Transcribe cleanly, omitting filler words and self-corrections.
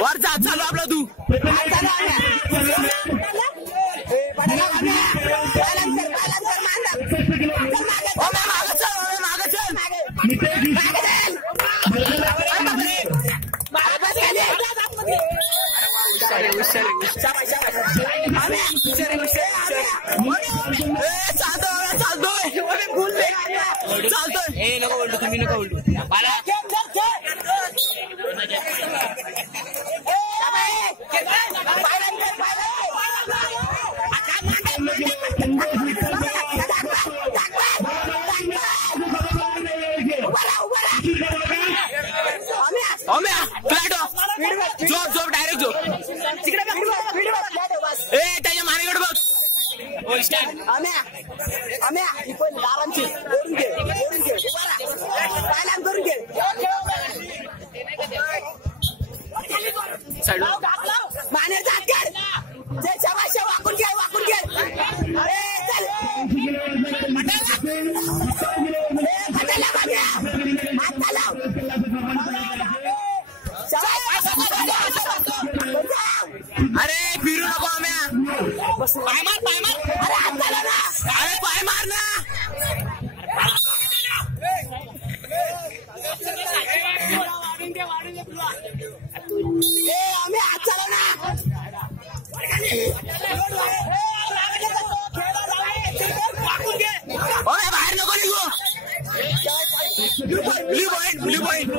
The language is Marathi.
वर जा चालू आपला तू नको बोलतो तुम्ही नको बोलतो झोप झोप डायरेक्ट झोप त्याच्या मानेकडे बघ वाकून घे अरे फिरू नको आम्या पाय मार अरे पाय मार ना आम्ही हात चालव ना बाहेर नको निघू ब्लू पॉइंट